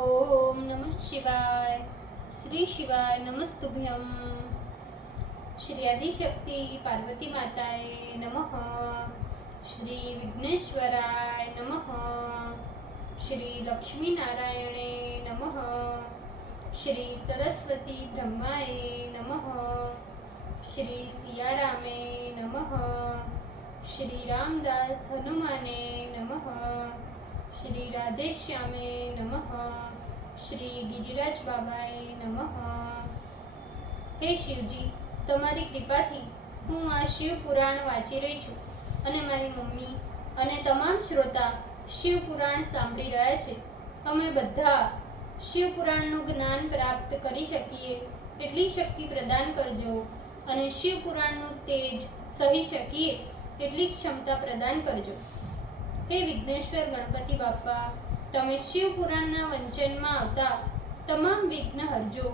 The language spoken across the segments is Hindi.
ओम नमः शिवाय। श्री शिवाय नमस्तुभ्यम। श्री आदिशक्ति पार्वती माताए नमः। श्री विघ्नेश्वराय नमः। श्री लक्ष्मी नारायणे नमः। श्री सरस्वती ब्रह्माय नमः। श्री सियारामे नमः। श्री रामदास हनुमाने नमः। श्री राधेश्यामे नमः। श्री गिरिराज बाबाए नमः। हे शिवजी, તમારી કૃપાથી હું આ શિવ પુરાણ વાંચી રહી છું અને મારી મમ્મી અને તમામ શ્રોતા શિવ પુરાણ સાંભળી રહ્યા છે. અમે બધા શિવ પુરાણનું જ્ઞાન પ્રાપ્ત કરી શકીએ એટલી શક્તિ પ્રદાન કરજો અને શિવ પુરાણનું તેજ સહી શકીએ એટલી ક્ષમતા પ્રદાન કરજો. હે વિઘ્નેશ્વર ગણપતિ બાપા, તમે શિવ પુરાણના વંચનમાં આવતા તમામ વિઘ્ન હરજો.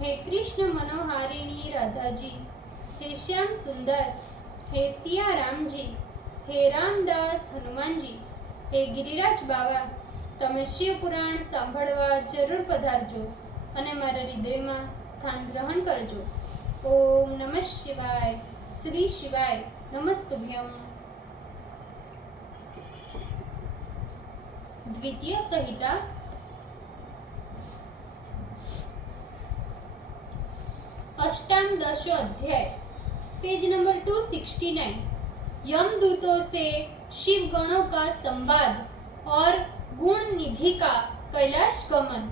हे कृष्ण मनोहारिणी राधा जी, हे श्याम सुंदर, हे सिया राम जी, हे रामदास हनुमान जी, हे गिरिराज बाबा, તમે શિવ પુરાણ સાંભળવા જરૂર પધારજો અને મારા હૃદયમાં સ્થાન ગ્રહણ કરજો. ઓમ નમઃ શિવાય. શ્રી શિવાય નમસ્તુભ્યમ. દ્વિતીય સંહિતા अष्टादशो अध्याय, पेज नंबर 269। यमदूतों से शिव गणों का संवाद और गुण निधि का कैलाश गमन।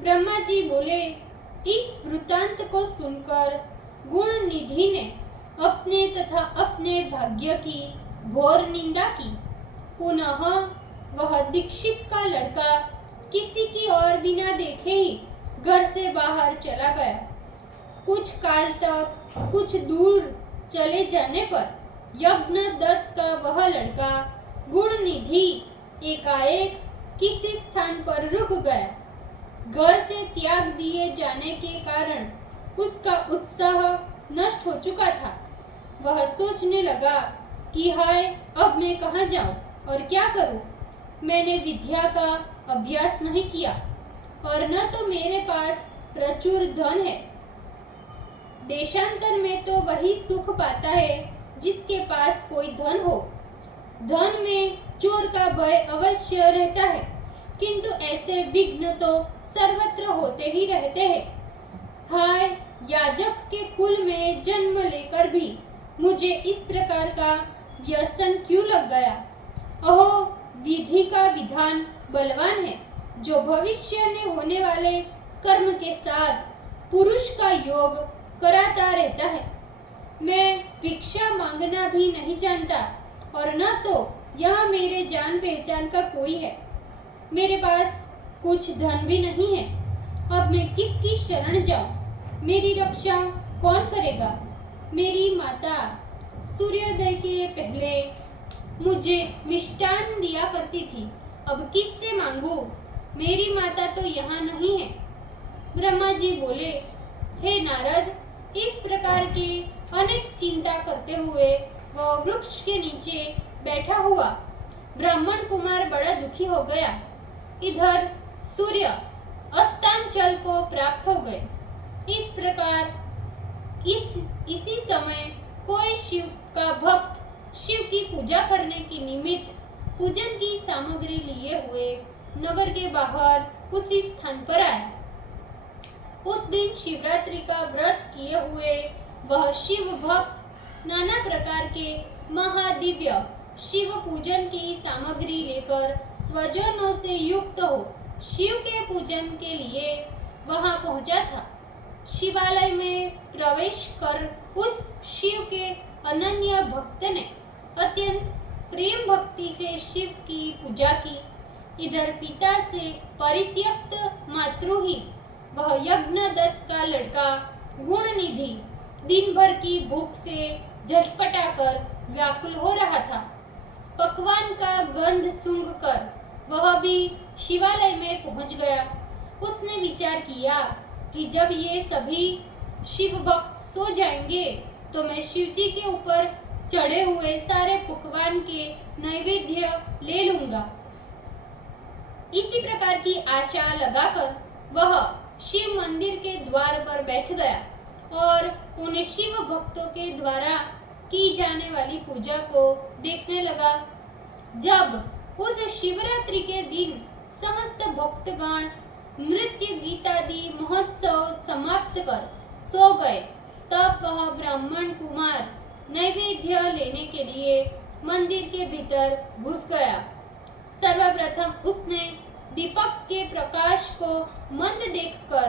ब्रह्मा जी बोले, इस वृत्तांत को सुनकर गुण निधि ने अपने तथा अपने भाग्य की घोर निंदा की. पुनः वह दीक्षित का लड़का किसी की ओर बिना देखे ही घर से बाहर चला गया. कुछ काल तक कुछ दूर चले जाने पर यज्ञ दत्त का वह लड़का गुण निधि एकाएक किसी स्थान पर रुक गया. घर से त्याग दिए जाने के कारण उसका उत्साह नष्ट हो चुका था. वह सोचने लगा कि हाय, अब मैं कहाँ जाऊं और क्या करूं? मैंने विद्या का अभ्यास नहीं किया और न तो मेरे पास प्रचुर धन है. देशांतर में तो वही सुख पाता है जिसके पास कोई धन हो. धन में चोर का भय अवश्य रहता है, किंतु ऐसे विघ्न तो सर्वत्र होते ही रहते हैं. हाय, याजक के कुल में जन्म लेकर भी मुझे इस प्रकार का व्यसन क्यों लग गया? अहो, विधि का विधान बलवान है, जो भविष्य में होने वाले कर्म के साथ पुरुष का योग कराता रहता है. मैं भिक्षा मांगना भी नहीं जानता और न तो यहाँ मेरे जान पहचान का कोई है. मेरे पास कुछ धन भी नहीं है. अब मैं किसकी शरण जाऊं? मेरी रक्षा कौन करेगा? मेरी माता सूर्योदय के पहले मुझे मिष्टान दिया करती थी, अब किससे मांगू? मेरी माता तो यहाँ नहीं है. ब्रह्मा जी बोले, हे नारद, इस प्रकार के अनेक चिंता करते हुए वह वृक्ष के नीचे बैठा हुआ ब्राह्मण कुमार बड़ा दुखी हो गया. इधर सूर्य अस्तांचल को प्राप्त हो गए. इस प्रकार इसी समय कोई शिव का भक्त शिव की पूजा करने की निमित्त पूजन की सामग्री लिए हुए नगर के बाहर उसी स्थान पर आया. उस दिन शिवरात्रि का व्रत किए हुए वह शिव भक्त नाना प्रकार के महादिव्य शिव पूजन की सामग्री लेकर स्वजनों से युक्त हो शिव के पूजन के लिए वहां पहुंचा था. शिवालय में प्रवेश कर उस शिव के अनन्य भक्त ने अत्यंत प्रेम भक्ति से शिव की पूजा की. इधर पिता से परित्यक्त मातृहीन वह यज्ञ दत्त का लड़का गुण निधि दिन भर की भूख से झटपटाकर व्याकुल हो रहा था. पकवान का गंध सूंघकर वह भी शिवालय में पहुंच गया. उसने विचार किया कि जब ये सभी शिव भक्त सो जाएंगे तो मैं शिवजी के ऊपर चढ़े हुए सारे पकवान के नैवेद्य ले लूंगा. इसी प्रकार की आशा लगाकर वह शिव मंदिर के द्वार पर बैठ गया और उन शिव भक्तों के द्वारा की जाने वाली पूजा को देखने लगा। जब उस शिवरात्रि के दिन समस्त भक्तगण नृत्य गीतादि महोत्सव समाप्त कर सो गए, तब वह ब्राह्मण कुमार नैवेद्य लेने के लिए मंदिर के भीतर घुस गया। सर्वप्रथम उसने दीपक के प्रकाश को मंद देखकर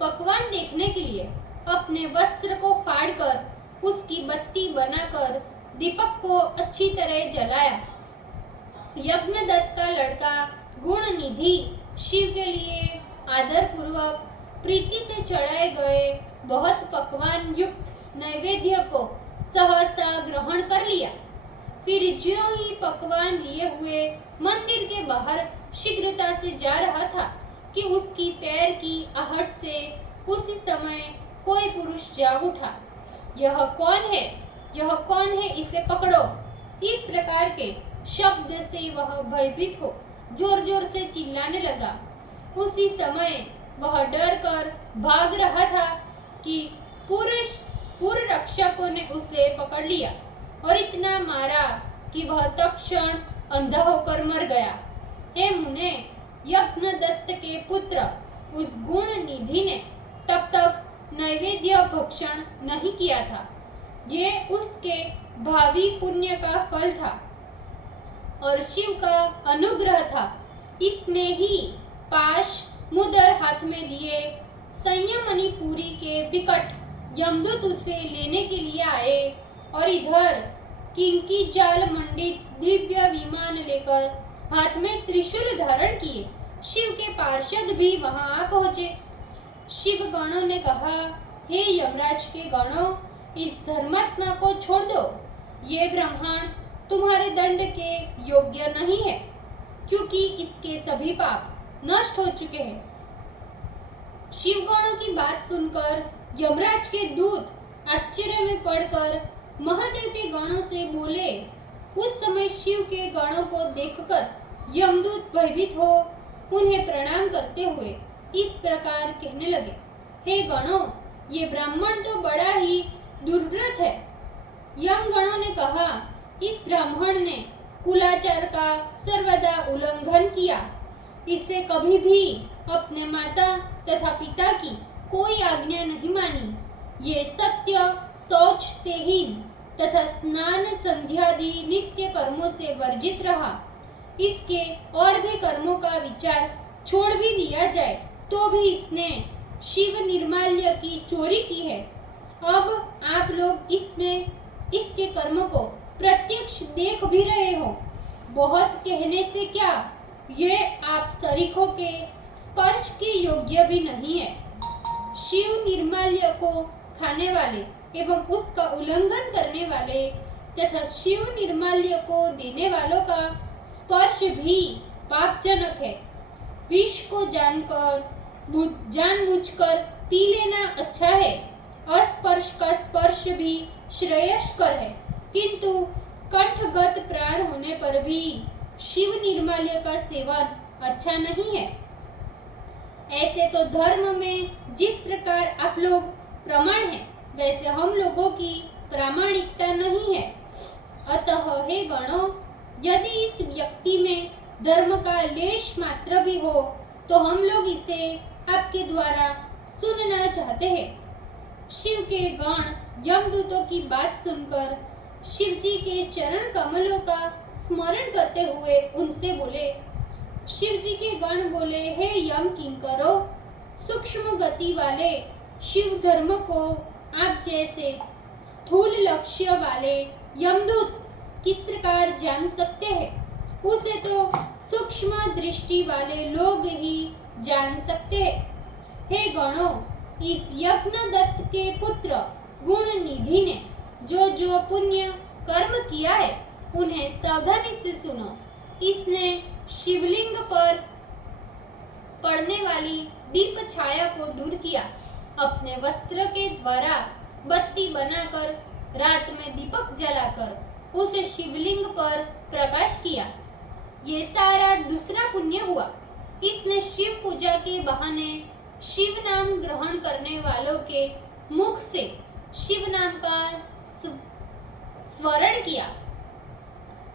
पकवान देखने के लिए अपने वस्त्र को फाड़कर उसकी बत्ती बनाकर दीपक को अच्छी तरह जलाया। यज्ञदत्त का लड़का गुणनिधि शिव के लिए आदर पूर्वक प्रीति से चढ़ाए गए बहुत पकवान युक्त नैवेद्य को सहसा ग्रहण कर लिया। फिर ज्यों ही पकवान लिए हुए मंदिर के बाहर शीघ्रता से जा रहा था कि उसकी पैर की आहट से उसी समय कोई पुरुष जाग उठा। यह कौन है? यह कौन है? इसे पकड़ो। इस प्रकार के शब्द से वह भयभीत हो जोर जोर से चिल्लाने लगा। उसी समय वह डर कर भाग रहा था कि पूर्व रक्षकों ने उसे पकड़ लिया और इतना मारा कि वह तत्क्षण अंधा होकर मर गया। हे मुने, यज्ञदत्त के पुत्र उस गुण निधि ने तब तक नैवेद्य भक्षण नहीं किया था। ये उसके भावी पुण्य का फल था और शिव का अनुग्रह था। इसमें ही पाश मुदर हाथ में लिए संयमनी पुरी के विकट यमदूत उसे लेने के लिए आए और इधर किंकी जाल मंडित दिव्य विमान लेकर हाथ में त्रिशूल धारण किए शिव के पार्षद भी वहां आ पहुंचे। शिव गणों ने कहा, हे यमराज के गणों, इस धर्मात्मा को छोड़ दो। ये ब्राह्मण तुम्हारे दंड के योग्य नहीं है, क्योंकि इसके सभी पाप नष्ट हो चुके हैं। शिवगणों की बात सुनकर यमराज के दूत आश्चर्य में पड़कर महादेव के गणों से बोले। उस समय शिव के गणों को देखकर यमदूत भयभीत हो उन्हें प्रणाम करते हुए इस प्रकार कहने लगे, हे गणों, ये ब्राह्मण तो बड़ा ही दुर्व्रत है। यम गणों ने कहा, इस ब्राह्मण ने कुलाचार का सर्वदा उल्लंघन किया। इससे कभी भी अपने माता तथा पिता की कोई आज्ञा नहीं मानी। ये सत्य शौच से हीन तथा स्नान संध्यादि नित्य कर्मों से वर्जित रहा। इसके और भी कर्मों का विचार छोड़ भी दिया जाए तो भी इसने शिव निर्माल्य की चोरी की है। अब आप लोग इसके कर्म को प्रत्यक्ष देख भी रहे हो। बहुत कहने से क्या, ये आप सरीखों के स्पर्श के योग्य भी नहीं है। शिव निर्माल्य को खाने वाले एवं उसका उल्लंघन करने वाले तथा शिव निर्माल्य को देने वालों का स्पर्श भी पापजनक है। विष को जानबूझकर पी लेना अच्छा है। अस्पर्श का स्पर्श भी श्रेयस्कर है, किंतु कंठगत प्राण होने पर भी शिव निर्माल्य का सेवन अच्छा नहीं है। ऐसे तो धर्म में जिस प्रकार आप लोग प्रमाण हैं, वैसे हम लोगों की प्रामाणिकता नहीं है। अतः हे गणों, यदि इस व्यक्ति में धर्म का लेश मात्र भी हो तो हम लोग इसे आपके द्वारा सुनना चाहते हैं। शिव के गण यमदूतों की बात सुनकर शिव जी के चरण कमलों का स्मरण करते हुए उनसे बोले। शिव जी के गण बोले, हे यम किंकरो, सूक्ष्म गति वाले शिव धर्म को आप जैसे स्थूल लक्ष्य वाले यमदूत किस प्रकार जान सकते हैं? उसे तो सूक्ष्म दृष्टि वाले लोग ही जान सकते हैं। हे गणों, इस यज्ञदत्त के पुत्र गुण निधि ने जो जो पुण्य कर्म किया है उन्हें सावधानी से सुनो। इसने शिवलिंग पर पड़ने वाली दीप छाया को दूर किया, अपने वस्त्र के द्वारा बत्ती बनाकर रात में दीपक जलाकर उसे शिवलिंग पर प्रकाश किया। ये सारा दूसरा पुण्य हुआ। इसने शिव पूजा के बहाने शिव नाम ग्रहण करने वालों के मुख से शिव नाम का स्मरण किया।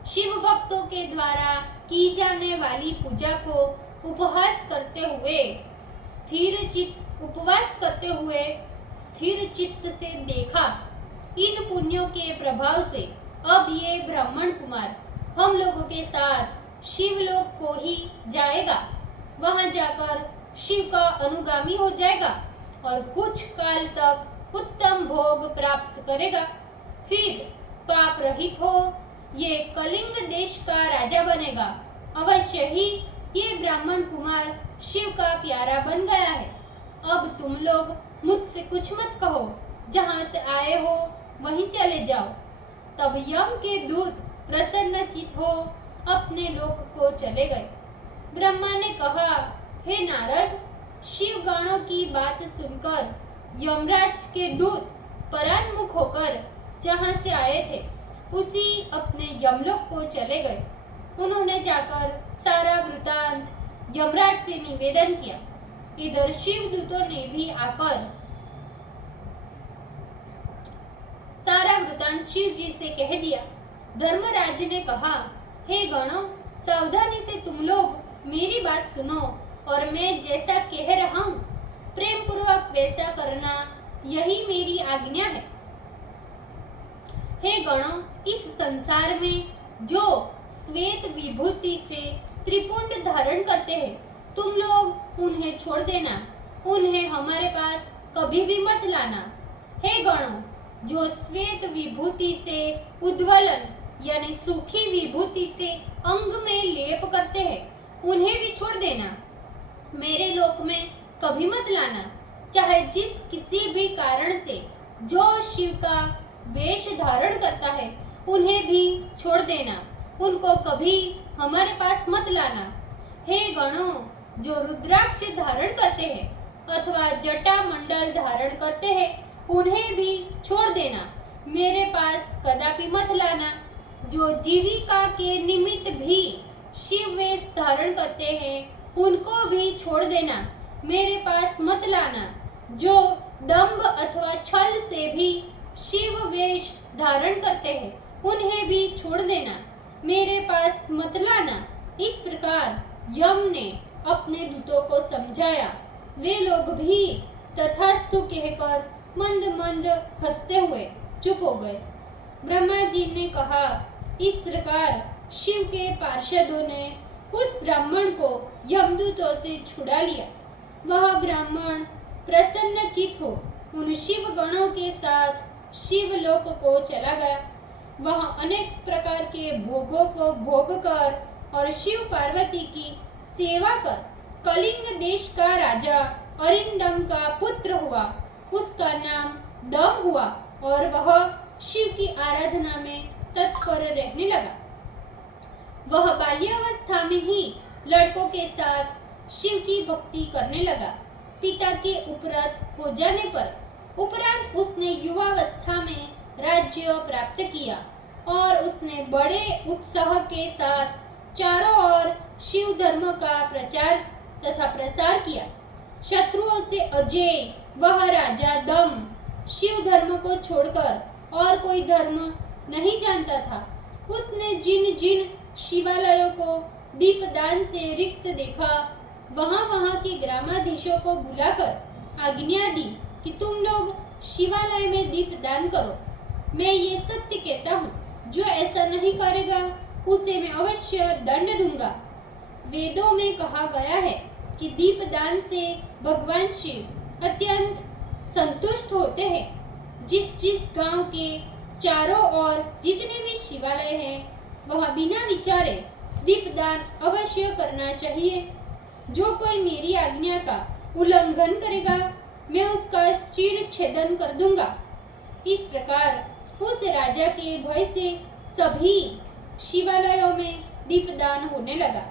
शिव भक्तों के द्वारा की जाने वाली पूजा को उपवास करते हुए स्थिर चित्त से देखा। इन पुण्यों के प्रभाव से अब ये ब्राह्मण कुमार हम लोगों के साथ शिवलोक को ही जाएगा। वहां जाकर शिव का अनुगामी हो जाएगा और कुछ काल तक उत्तम भोग प्राप्त करेगा। फिर पाप रहित हो ये कलिंग देश का राजा बनेगा। अवश्य ही ये ब्राह्मण कुमार शिव का प्यारा बन गया है। अब तुम लोग मुझसे कुछ मत कहो, जहां से आए हो वहीं चले जाओ। तब यम के दूत प्रसन्नचित हो अपने लोक को चले गए। ब्रह्मा ने कहा, हे नारद, शिव गणों की बात सुनकर यमराज के दूत परान्मुख होकर जहां से आए थे उसी अपने यमलोक को चले गए। उन्होंने जाकर सारा वृतांत यमराज से निवेदन किया। इधर शिव दूतों ने भी आकर सारा वृतांत शिव जी से कह दिया। धर्मराज ने कहा, हे गणों, सावधानी से तुम लोग मेरी बात सुनो और मैं जैसा कह रहा हूँ प्रेम पूर्वक वैसा करना, यही मेरी आज्ञा है। हे गणों, इस संसार में जो श्वेत विभूति से त्रिपुंड धारण करते हैं, तुम लोग उन्हें छोड़ देना, उन्हें हमारे पास कभी भी मत लाना। हे गणों, जो श्वेत विभूति से उद्वलन यानी सूखी विभूति से अंग में लेप करते हैं, उन्हें भी छोड़ देना। मेरे लोक में कभी मत लाना। चाहे जिस किसी भी कारण से जो शिव का वेश धारण करता है, उन्हें भी छोड़ देना, उनको कभी हमारे पास मत लाना। हे गणों, जो रुद्राक्ष धारण करते हैं अथवा जटा मंडल धारण करते हैं, उन्हें भी छोड़ देना, मेरे पास कदापि मत लाना। जो जीविका के निमित्त भी शिव वेश धारण करते हैं, उनको भी छोड़ देना, मेरे पास मत लाना। जो दंभ अथवा छल से भी शिव वेश धारण करते हैं, उन्हें भी छोड़ देना, मेरे पास मत लाना। इस प्रकार यम ने अपने दूतों को समझाया। वे लोग भी तथास्तु कहकर मंद मंद हंसते हुए चुप हो गए। ब्रह्मा जी ने कहा, इस प्रकार शिव के पार्षदों ने उस ब्राह्मण को यमदूतों से छुड़ा लिया। वह ब्राह्मण प्रसन्नचित हो उन शिव गणों के साथ शिवलोक को चला गया। वह अनेक प्रकार के भोगों को भोग कर और शिव पार्वती की सेवा कर कलिंग देश का राजा अरिंदम का पुत्र हुआ। उसका नाम दम हुआ और वह शिव की आराधना में तत्पर रहने लगा। वह बाल्यावस्था में ही लड़कों के साथ शिव की भक्ति करने लगा। पिता के उपरांत हो जाने पर उपरांत उसने युवावस्था में राज्य प्राप्त किया और उसने बड़े उत्साह के साथ चारों ओर शिव धर्म का प्रचार तथा प्रसार किया। शत्रुओं से अजय वह राजा दम शिव धर्म को छोड़कर और कोई धर्म नहीं जानता था। उसने जिन जिन शिवालयों को दीपदान से रिक्त देखा, वहां के ग्रामाधीशों को बुलाकर आज्ञा दी कि तुम लोग शिवालय में दीपदान करो। मैं ये सत्य कहता हूँ, जो ऐसा नहीं करेगा उसे मैं अवश्य दंड दूंगा। वेदों में कहा गया है कि दीपदान से भगवान शिव अत्यंत संतुष्ट होते हैं। जिस गांव के चारों ओर जितने भी शिवालय हैं, वह बिना विचारे दीपदान अवश्य करना चाहिए। जो कोई मेरी आज्ञा का उल्लंघन करेगा, मैं उसका शिर छेदन कर दूंगा। इस प्रकार उस राजा के भय से सभी शिवालयों में दीपदान होने लगा।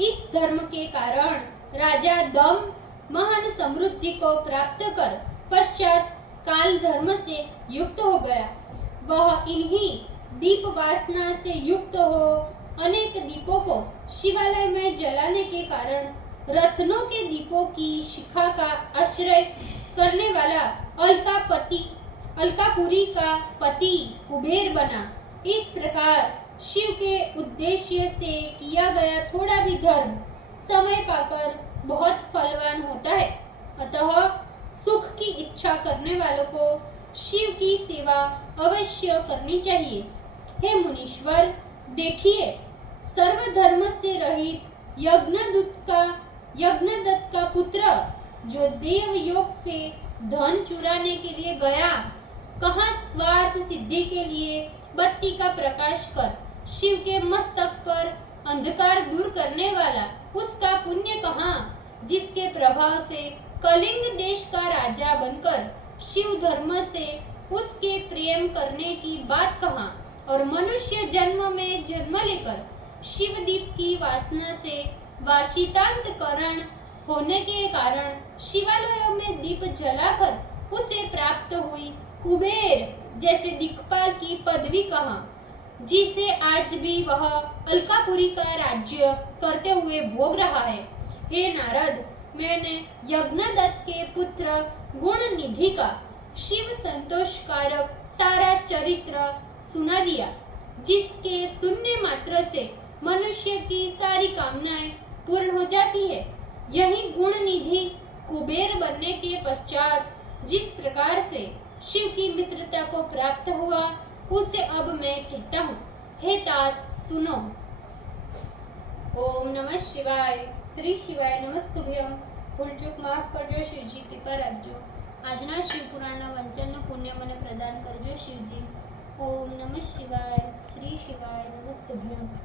इस धर्म के कारण राजा दम महान समृद्धि को प्राप्त कर पश्चात काल धर्म से युक्त हो गया। वह इन्हीं दीप वासना से युक्त हो अनेक दीपों को शिवालय में जलाने के कारण रत्नों के दीपों की शिखा का आश्रय करने वाला अलकापुरी का पति कुबेर बना। इस प्रकार शिव के उद्देश्य से किया गया थोड़ा भी धर्म समय पाकर बहुत फलवान होता है। अतः सुख की इच्छा करने वालों को शिव की सेवा अवश्य करनी चाहिए। हे मुनीश्वर, देखिए, सर्वधर्म से रहित यज्ञदत्त का पुत्र जो देवयोग से धन चुराने के लिए गया, कहाँ स्वार्थ सिद्धि के लिए बत्ती का प्रकाश कर शिव के मस्तक पर अंधकार दूर करने वाला, उसका पुण्य कहाँ, जिसके प्रभाव से कलिंग देश का राजा बनकर शिव धर्म से उसके प्रेम करने की बात कहाँ, और मनुष्य जन्म में जन्म लेकर शिवदीप की वासना से वाशितांतकरण होने के कारण शिवालयों में दीप जलाकर उसे प्राप्त हुई कुबेर जैसे दिक्पाल की पदवी कहाँ, जिसे आज भी वह अलकापुरी का राज्य करते हुए भोग रहा है। हे नारद, मैंने यज्ञदत्त के पुत्र गुणनिधि का शिव संतोषकारक सारा चरित्र सुना दिया, जिसके सुनने मात्र से मनुष्य की सारी कामनाएं पूर्ण हो जाती है। यही गुणनिधि कुबेर बनने के पश्चात जिस प्रकार से शिव की मित्रता को प्राप्त हुआ, उसे अब मैं कहता हूँ। हे तात, सुनो। ओम नमः शिवाय। श्री शिवाय नमस्तुभ्यम। भूल चूक माफ करजो शिवजी, कृपा રાખજો। આજના શિવ પુરાણના વંચનનું પુણ્ય મને પ્રદાન કરજો શિવજી। ઓમ નમઃ શિવાય। શ્રી શિવાય નમસ્તુભ્યમ।